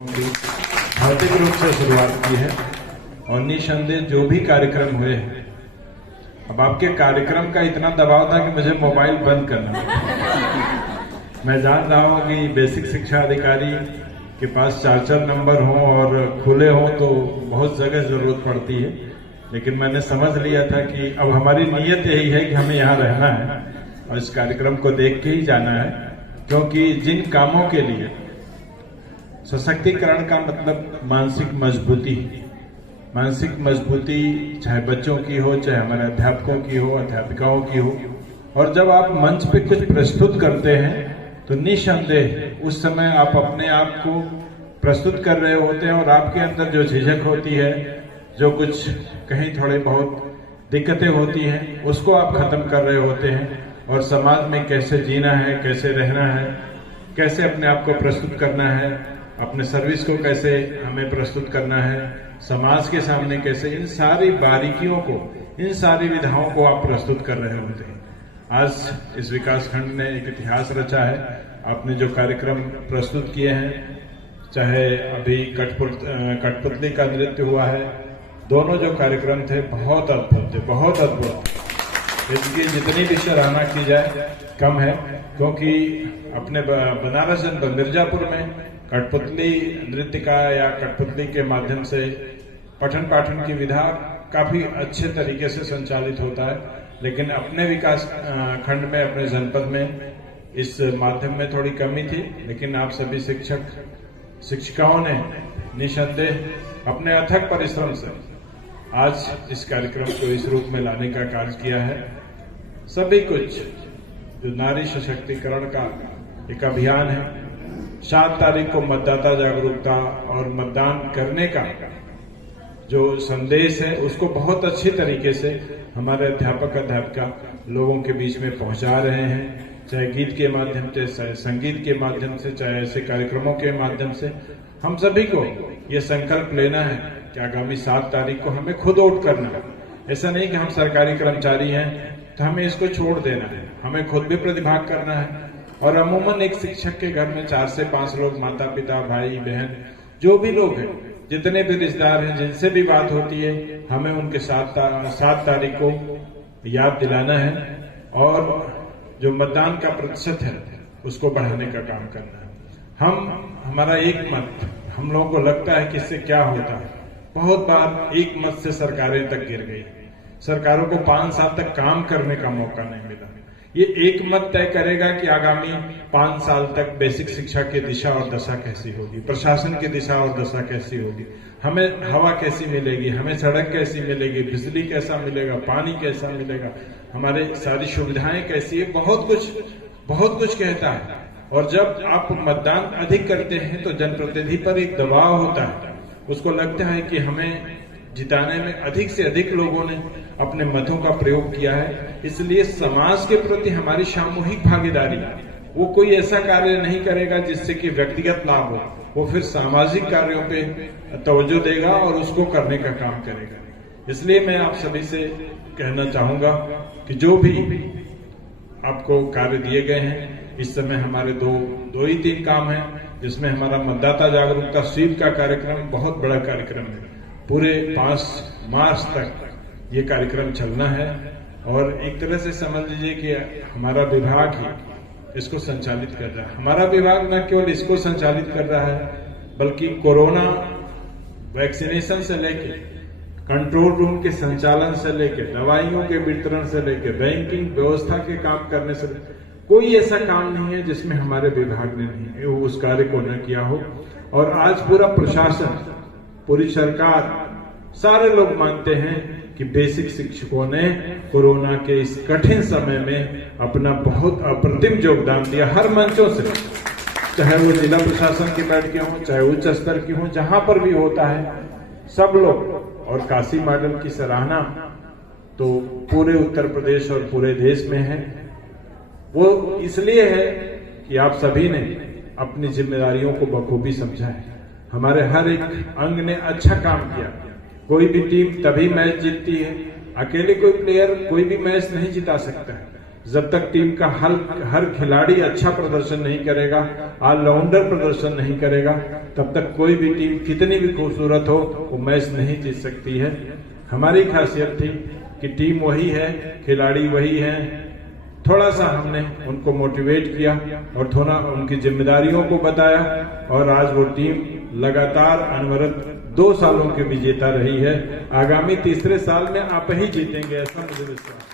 भौतिक रूप से शुरुआत की है और निसंदेह जो भी कार्यक्रम हुए हैं। अब आपके कार्यक्रम का इतना दबाव था कि मुझे मोबाइल बंद करना पड़ा। मैं जान रहा हूं कि बेसिक शिक्षा अधिकारी के पास 4-4 नंबर हों और खुले हों तो बहुत जगह जरूरत पड़ती है, लेकिन मैंने समझ लिया था कि अब हमारी नीयत यही है कि हमें यहाँ रहना है और इस कार्यक्रम को देख के ही जाना है, क्योंकि जिन कामों के लिए सशक्तिकरण का मतलब मानसिक मजबूती चाहे बच्चों की हो, चाहे हमारे अध्यापकों की हो, अध्यापिकाओं की हो, और जब आप मंच पे कुछ प्रस्तुत करते हैं तो निसंदेह उस समय आप अपने आप को प्रस्तुत कर रहे होते हैं और आपके अंदर जो झिझक होती है, जो कुछ कहीं थोड़े बहुत दिक्कतें होती हैं, उसको आप खत्म कर रहे होते हैं और समाज में कैसे जीना है, कैसे रहना है, कैसे अपने आप को प्रस्तुत करना है, अपने सर्विस को कैसे हमें प्रस्तुत करना है, समाज के सामने कैसे, इन सारी बारीकियों को, इन सारी विधाओं को आप प्रस्तुत कर रहे होते हैं। आज इस विकास खंड ने एक इतिहास रचा है। आपने जो कार्यक्रम प्रस्तुत किए हैं, चाहे अभी कठपुतली का नृत्य हुआ है, दोनों जो कार्यक्रम थे बहुत अद्भुत थे, बहुत अद्भुत। इसकी जितनी भी सराहना की जाए कम है, क्योंकि अपने बनारस जनपद मिर्जापुर में कठपुतली नृत्य का या कठपुतली के माध्यम से पठन पाठन की विधा काफी अच्छे तरीके से संचालित होता है, लेकिन अपने विकास खंड में, अपने जनपद में इस माध्यम में थोड़ी कमी थी। लेकिन आप सभी शिक्षिकाओं ने निसंदेह अपने अथक परिश्रम से आज इस कार्यक्रम को इस रूप में लाने का कार्य किया है। सभी कुछ जो नारी सशक्तिकरण का एक अभियान है, 7 तारीख को मतदाता जागरूकता और मतदान करने का जो संदेश है, उसको बहुत अच्छी तरीके से हमारे अध्यापक अध्यापिका लोगों के बीच में पहुंचा रहे हैं, चाहे गीत के माध्यम से, चाहे संगीत के माध्यम से, चाहे ऐसे कार्यक्रमों के माध्यम से। हम सभी को ये संकल्प लेना है कि आगामी 7 तारीख को हमें खुद वोट करना है। ऐसा नहीं कि हम सरकारी कर्मचारी हैं तो हमें इसको छोड़ देना है, हमें खुद भी प्रतिभाग करना है। और अमूमन एक शिक्षक के घर में 4 से 5 लोग, माता पिता, भाई बहन, जो भी लोग हैं, जितने भी रिश्तेदार हैं, जिनसे भी बात होती है, हमें उनके 7 तारीख को याद दिलाना है और जो मतदान का प्रतिशत है उसको बढ़ाने का काम करना है। हमारा एक मत, हम लोगों को लगता है कि इससे क्या होता है, बहुत बार एक मत से सरकारें तक गिर गई, सरकारों को 5 साल तक काम करने का मौका नहीं मिला। ये एक मत तय करेगा कि आगामी 5 साल तक बेसिक शिक्षा की दिशा और दशा कैसी होगी, प्रशासन की दिशा और दशा कैसी होगी, हमें हवा कैसी मिलेगी, हमें सड़क कैसी मिलेगी, बिजली कैसा मिलेगा, पानी कैसा मिलेगा, हमारे सारी सुविधाएं कैसी है, बहुत कुछ कहता है। और जब आप मतदान अधिक करते हैं तो जनप्रतिनिधि पर एक दबाव होता है, उसको लगता है कि हमें जिताने में अधिक से अधिक लोगों ने अपने मतों का प्रयोग किया है, इसलिए समाज के प्रति हमारी सामूहिक भागीदारी, वो कोई ऐसा कार्य नहीं करेगा जिससे कि व्यक्तिगत लाभ हो, वो फिर सामाजिक कार्यों पे तवज्जो देगा और उसको करने का काम करेगा। इसलिए मैं आप सभी से कहना चाहूंगा कि जो भी आपको कार्य दिए गए हैं, इस समय हमारे दो ही 3 काम हैं, जिसमें हमारा मतदाता जागरूकता स्वीप का कार्यक्रम बहुत बड़ा कार्यक्रम है। पूरे 5 मार्च तक ये कार्यक्रम चलना है और एक तरह से समझ लीजिए कि हमारा विभाग ही इसको संचालित कर रहा है। हमारा विभाग न केवल इसको संचालित कर रहा है, बल्कि कोरोना वैक्सीनेशन से लेके, कंट्रोल रूम के संचालन से लेके, दवाइयों के वितरण से लेके, बैंकिंग व्यवस्था के काम करने से, कोई ऐसा काम नहीं है जिसमें हमारे विभाग ने नहीं उस कार्य को न किया हो। और आज पूरा प्रशासन, पूरी सरकार, सारे लोग मानते हैं कि बेसिक शिक्षकों ने कोरोना के इस कठिन समय में अपना बहुत अप्रतिम योगदान दिया। हर मंचों से, चाहे वो जिला प्रशासन की बैठकें हों, चाहे उच्च स्तर की हों, जहां पर भी होता है सब लोग, और काशी मॉडल की सराहना तो पूरे उत्तर प्रदेश और पूरे देश में है। वो इसलिए है कि आप सभी ने अपनी जिम्मेदारियों को बखूबी समझा है। हमारे हर एक अंग ने अच्छा काम किया। कोई भी टीम तभी मैच जीतती है, अकेले कोई प्लेयर कोई भी मैच नहीं जिता सकता है। जब तक टीम का हर खिलाड़ी अच्छा प्रदर्शन नहीं करेगा, ऑलराउंडर प्रदर्शन नहीं करेगा, तब तक कोई भी टीम कितनी भी खूबसूरत हो वो मैच नहीं जीत सकती है। हमारी खासियत थी कि टीम वही है, खिलाड़ी वही है। थोड़ा सा हमने उनको मोटिवेट किया और थोड़ा उनकी जिम्मेदारियों को बताया और आज वो टीम लगातार अनवरत 2 सालों की विजेता रही है। आगामी तीसरे साल में आप ही जीतेंगे, ऐसा मुझे विश्वास है।